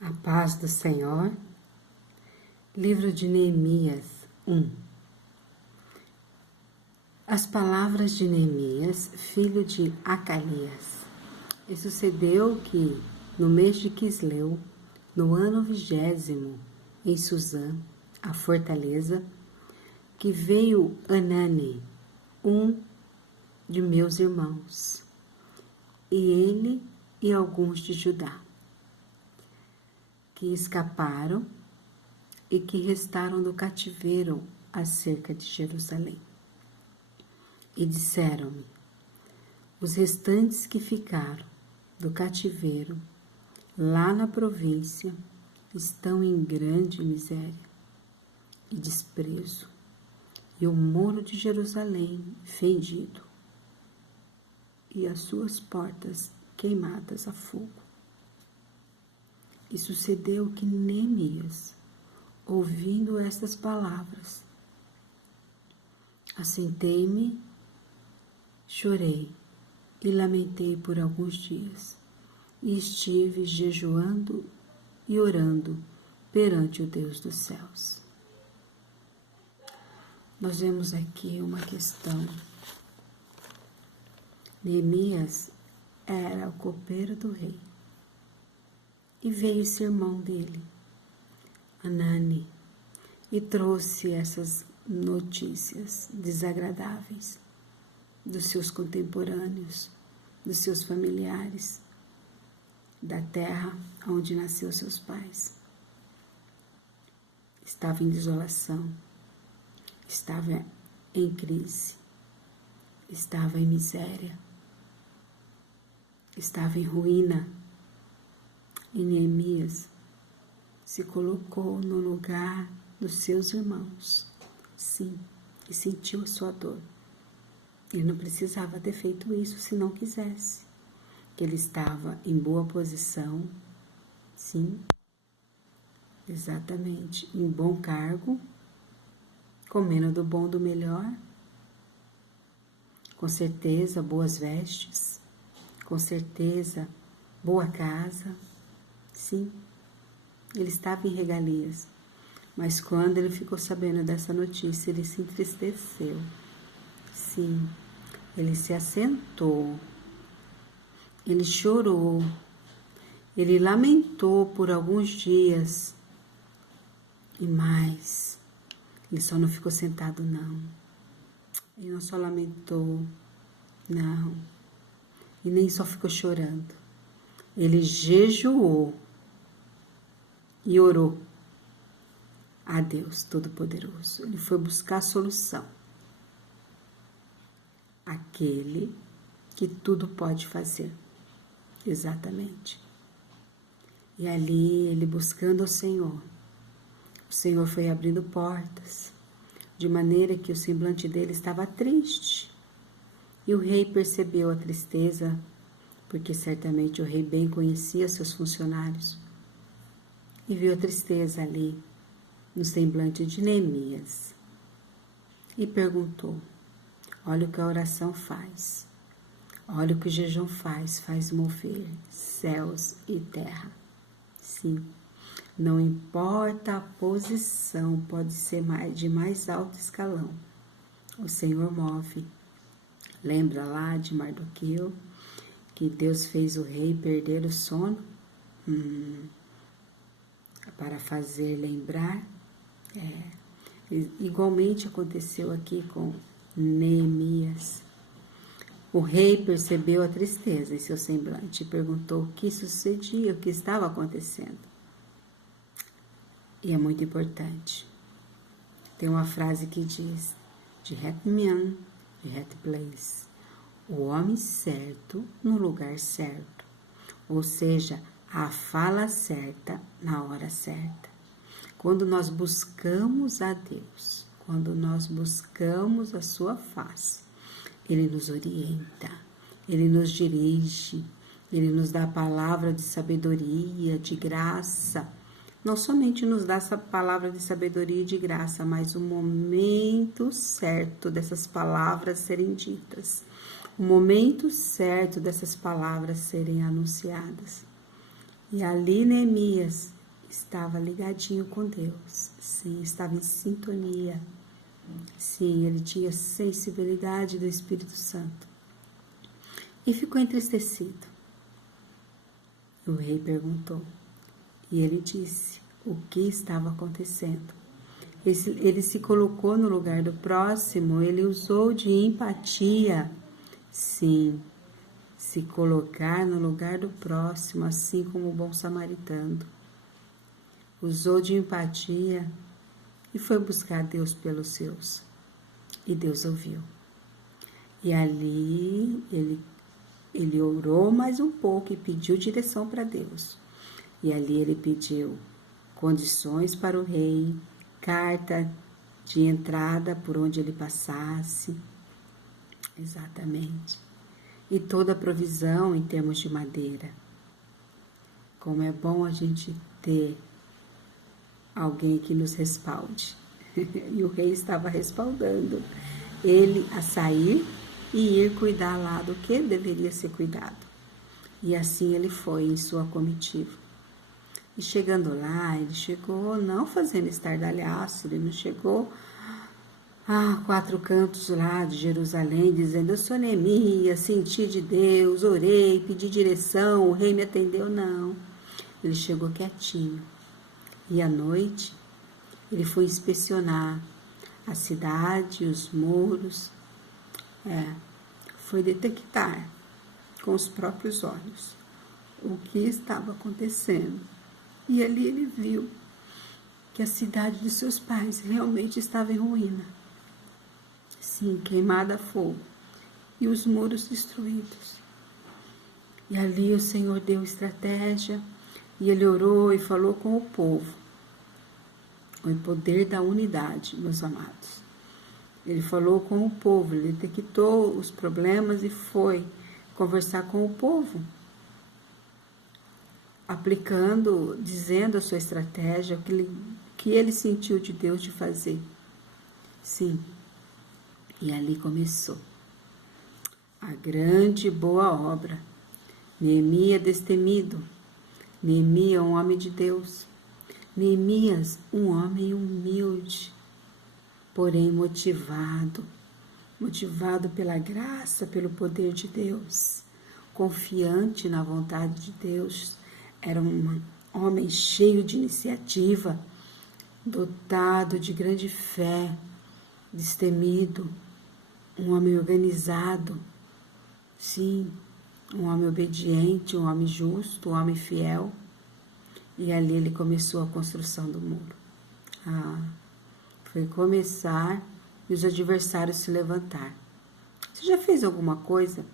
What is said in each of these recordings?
A paz do Senhor. Livro de Neemias 1. As palavras de Neemias, filho de Acalias. E sucedeu que, no mês de Quisleu, no ano 20º, em Suzã, a fortaleza, que veio Anani, um de meus irmãos, e ele e alguns de Judá, que escaparam e que restaram do cativeiro acerca de Jerusalém. E disseram-me: os restantes que ficaram do cativeiro lá na província estão em grande miséria e desprezo, e o muro de Jerusalém fendido, e as suas portas queimadas a fogo. E sucedeu que Neemias, ouvindo estas palavras, assentei-me, chorei e lamentei por alguns dias, e estive jejuando e orando perante o Deus dos céus. Nós vemos aqui uma questão. Neemias era o copeiro do rei, e veio esse irmão dele, Anani, e trouxe essas notícias desagradáveis dos seus contemporâneos, dos seus familiares, da terra onde nasceu seus pais. Estava em desolação, estava em crise, estava em miséria, estava em ruína. E Neemias se colocou no lugar dos seus irmãos, sim, e sentiu a sua dor. Ele não precisava ter feito isso se não quisesse. Ele estava em boa posição, sim, exatamente, em bom cargo, comendo do bom do melhor, com certeza boas vestes, com certeza boa casa, sim. Ele estava em regalias, mas quando ele ficou sabendo dessa notícia, ele se entristeceu. Sim, ele se assentou, ele chorou, ele lamentou por alguns dias, e mais, ele só não ficou sentado, não. Ele não só lamentou, não, e nem só ficou chorando. Ele jejuou e orou a Deus Todo-Poderoso. Ele foi buscar a solução. Aquele que tudo pode fazer. Exatamente. E ali, ele buscando o Senhor foi abrindo portas, de maneira que o semblante dele estava triste. E o rei percebeu a tristeza, porque certamente o rei bem conhecia seus funcionários, e viu a tristeza ali, no semblante de Neemias, e perguntou: olha o que a oração faz, olha o que o jejum faz mover céus e terra. Sim, não importa a posição, pode ser de mais alto escalão, o Senhor move. Lembra lá de Mardoqueu, que Deus fez o rei perder o sono? Para fazer lembrar, igualmente aconteceu aqui com Neemias. O rei percebeu a tristeza em seu semblante e perguntou o que sucedia, o que estava acontecendo. E é muito importante. Tem uma frase que diz: de happy man, de happy place. O homem certo no lugar certo. Ou seja, a fala certa na hora certa. Quando nós buscamos a Deus, quando nós buscamos a sua face, Ele nos orienta, Ele nos dirige, Ele nos dá a palavra de sabedoria, de graça. Não somente nos dá essa palavra de sabedoria e de graça, mas o momento certo dessas palavras serem ditas, o momento certo dessas palavras serem anunciadas. E ali Neemias estava ligadinho com Deus. Sim, estava em sintonia. Sim, ele tinha sensibilidade do Espírito Santo. E ficou entristecido. O rei perguntou. E ele disse o que estava acontecendo. Ele se colocou no lugar do próximo, ele usou de empatia. Sim, se colocar no lugar do próximo, assim como o bom samaritano. Usou de empatia e foi buscar Deus pelos seus. E Deus ouviu. E ali ele orou mais um pouco e pediu direção para Deus. E ali ele pediu condições para o rei, carta de entrada por onde ele passasse. Exatamente. E toda a provisão em termos de madeira. Como é bom a gente ter alguém que nos respalde. E o rei estava respaldando ele a sair e ir cuidar lá do que deveria ser cuidado. E assim ele foi em sua comitiva. E chegando lá, ele chegou não fazendo estardalhaço, ele não chegou a 4 cantos lá de Jerusalém, dizendo, eu sou Neemias, senti de Deus, orei, pedi direção, o rei me atendeu, não. Ele chegou quietinho. E à noite, ele foi inspecionar a cidade, os muros, foi detectar com os próprios olhos o que estava acontecendo. E ali ele viu que a cidade de seus pais realmente estava em ruína. Sim, queimada a fogo. E os muros destruídos. E ali o Senhor deu estratégia. E ele orou e falou com o povo. O poder da unidade, meus amados. Ele falou com o povo. Ele detectou os problemas e foi conversar com o povo. Aplicando, dizendo a sua estratégia, o que ele sentiu de Deus de fazer. Sim. E ali começou a grande e boa obra. Neemias destemido. Neemias, um homem de Deus. Neemias, um homem humilde, porém motivado pela graça, pelo poder de Deus, confiante na vontade de Deus. Era um homem cheio de iniciativa, dotado de grande fé, destemido, um homem organizado, sim, um homem obediente, um homem justo, um homem fiel. E ali ele começou a construção do muro. Foi começar e os adversários se levantar. Você já fez alguma coisa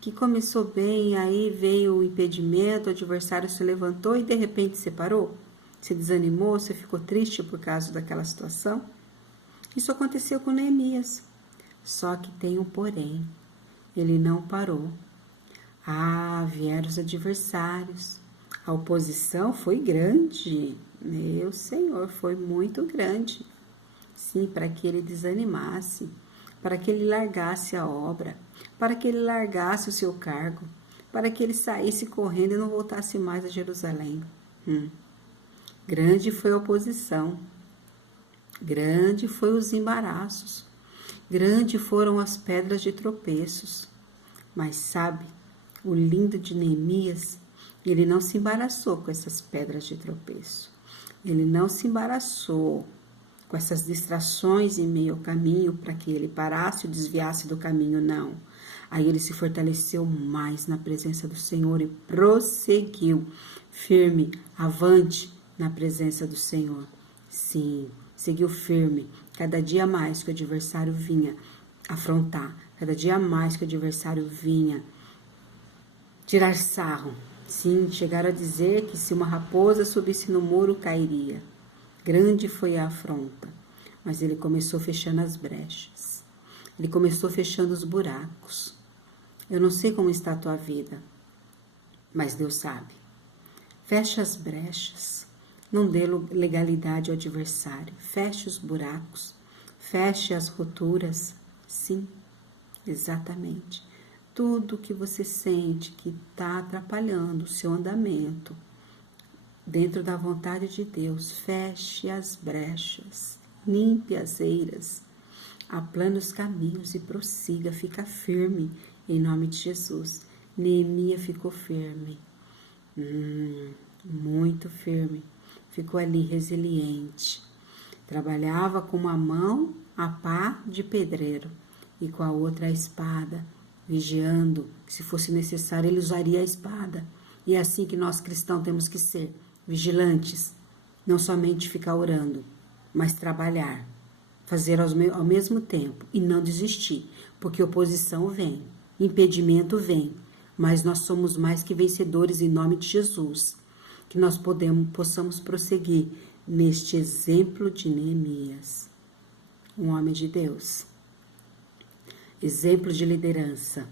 que começou bem, aí veio o impedimento, o adversário se levantou e de repente você parou? Você desanimou, você ficou triste por causa daquela situação? Isso aconteceu com Neemias. Só que tem um porém. Ele não parou. Vieram os adversários. A oposição foi grande. Meu Senhor, foi muito grande. Sim, para que ele desanimasse, para que ele largasse a obra, para que ele largasse o seu cargo, para que ele saísse correndo e não voltasse mais a Jerusalém. Grande foi a oposição, grande foi os embaraços, grande foram as pedras de tropeços. Mas sabe, o lindo de Neemias, ele não se embaraçou com essas pedras de tropeço. Ele não se embaraçou com essas distrações em meio ao caminho para que ele parasse ou desviasse do caminho, não. Aí ele se fortaleceu mais na presença do Senhor e prosseguiu firme, avante na presença do Senhor. Sim, seguiu firme, cada dia mais que o adversário vinha afrontar, cada dia mais que o adversário vinha tirar sarro. Sim, chegaram a dizer que se uma raposa subisse no muro, cairia. Grande foi a afronta, mas ele começou fechando as brechas. Ele começou fechando os buracos. Eu não sei como está a tua vida, mas Deus sabe. Feche as brechas, não dê legalidade ao adversário. Feche os buracos, feche as roturas. Sim, exatamente. Tudo que você sente que está atrapalhando o seu andamento, dentro da vontade de Deus, feche as brechas, limpe as eiras, aplane os caminhos e prossiga, fica firme, em nome de Jesus. Neemias ficou firme, muito firme, ficou ali resiliente. Trabalhava com uma mão a pá de pedreiro e com a outra a espada, vigiando, que se fosse necessário ele usaria a espada. E é assim que nós cristãos temos que ser, vigilantes, não somente ficar orando, mas trabalhar, fazer ao mesmo tempo e não desistir, porque oposição vem, impedimento vem, mas nós somos mais que vencedores em nome de Jesus, que nós possamos prosseguir neste exemplo de Neemias, um homem de Deus, exemplo de liderança,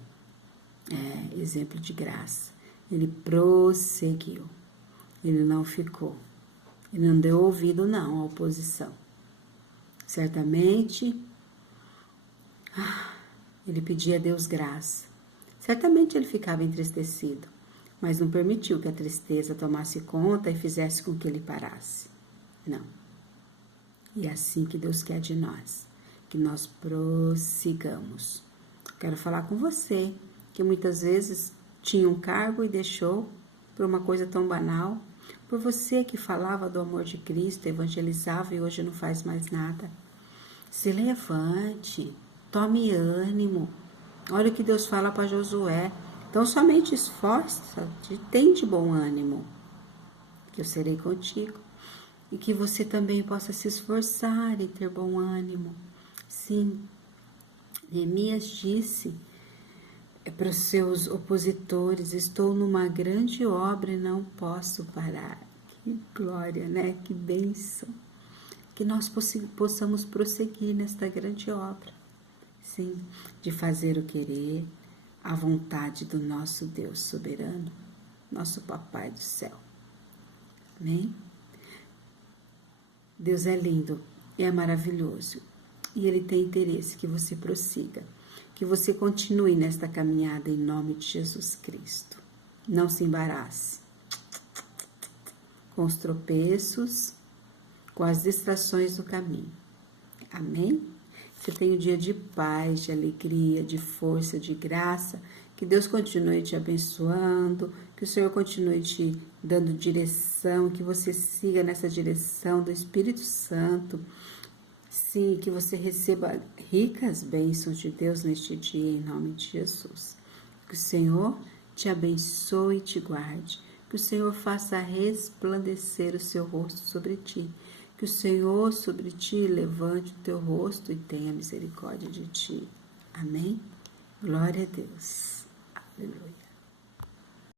exemplo de graça. Ele prosseguiu, ele não ficou, ele não deu ouvido não à oposição. Certamente, ele pedia a Deus graça. Certamente ele ficava entristecido, mas não permitiu que a tristeza tomasse conta e fizesse com que ele parasse. Não. E é assim que Deus quer de nós, que nós prossigamos. Quero falar com você, que muitas vezes tinha um cargo e deixou por uma coisa tão banal, por você que falava do amor de Cristo, evangelizava e hoje não faz mais nada. Se levante, tome ânimo. Olha o que Deus fala para Josué. Então somente esforça-te, tem de bom ânimo, que eu serei contigo. E que você também possa se esforçar e ter bom ânimo. Sim, Neemias disse para os seus opositores: estou numa grande obra e não posso parar. Que glória, né? Que bênção. Que nós possamos prosseguir nesta grande obra. Sim, de fazer o querer, a vontade do nosso Deus soberano, nosso Papai do céu. Amém? Deus é lindo, é maravilhoso e Ele tem interesse que você prossiga, que você continue nesta caminhada em nome de Jesus Cristo. Não se embarace com os tropeços, com as distrações do caminho. Amém? Você tenha um dia de paz, de alegria, de força, de graça. Que Deus continue te abençoando, que o Senhor continue te dando direção, que você siga nessa direção do Espírito Santo. Sim, que você receba ricas bênçãos de Deus neste dia, em nome de Jesus. Que o Senhor te abençoe e te guarde. Que o Senhor faça resplandecer o seu rosto sobre ti. Que o Senhor sobre ti levante o teu rosto e tenha misericórdia de ti. Amém? Glória a Deus. Aleluia.